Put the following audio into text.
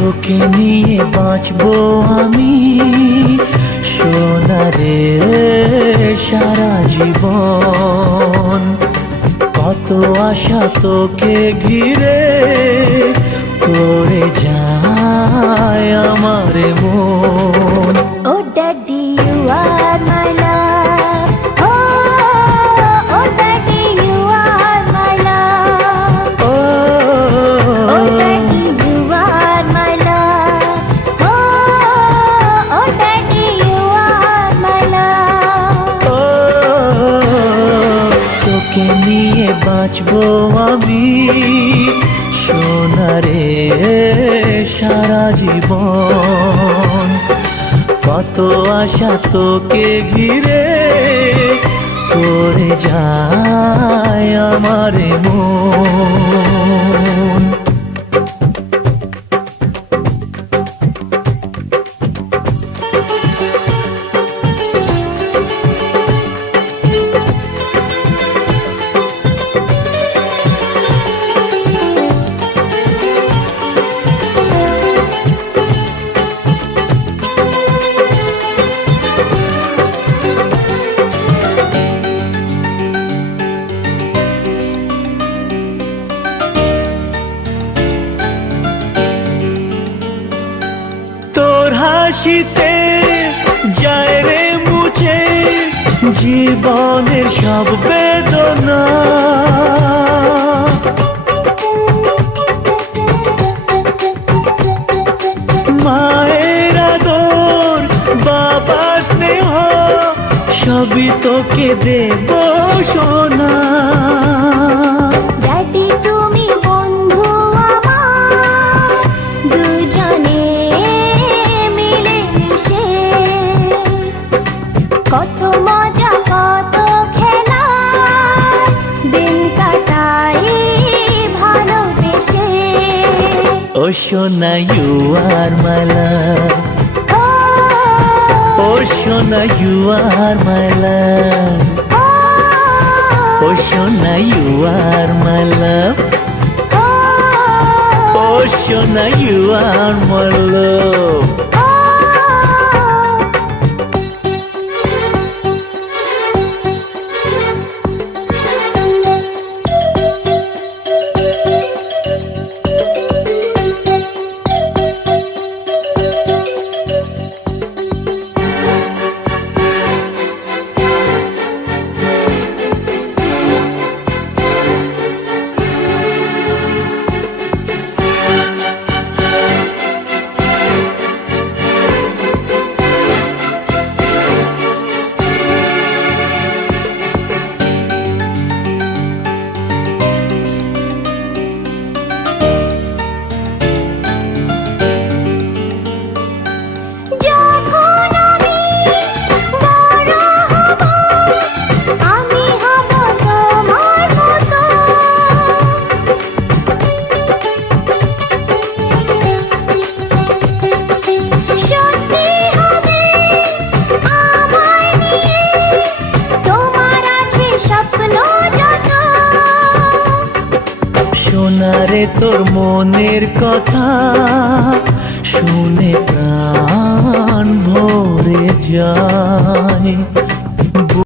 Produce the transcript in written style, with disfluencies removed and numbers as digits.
তোকে নিয়ে বাঁচবো আমি সোনারে সারা জীবন। কত আশা তোকে ঘিরে করে যায় আমার মন। Oh daddy you are my love, oh daddy you are my love, oh daddy you are my love, oh daddy you are my love. তোকে নিয়ে বাঁচবো আমি সোনারে সারা জীবন। কত আশা তোকে ঘিরে করে যায় আমার মন। তোর হাসিতে যায় রে মুছে জীবনের সব বেদনা। মায়ের আদর বাবার স্নেহ সবই তোকে দেব সোনা। ড্যাডি তুমি বন্ধু আমার, দুজনে মিলে মিশে কত মজা কত খেলা দিন কাটাই ভালোবেসে। ও সোনা ইউ আর মাই লাভ, ও সোনা ইউ আর মাই লাভ, ও সোনা ইউ আর মাই লাভ, ও সোনা ইউ আর মাই লাভ। সোনারে তোর মনের কথা শুনে প্রাণ ভরে যায়।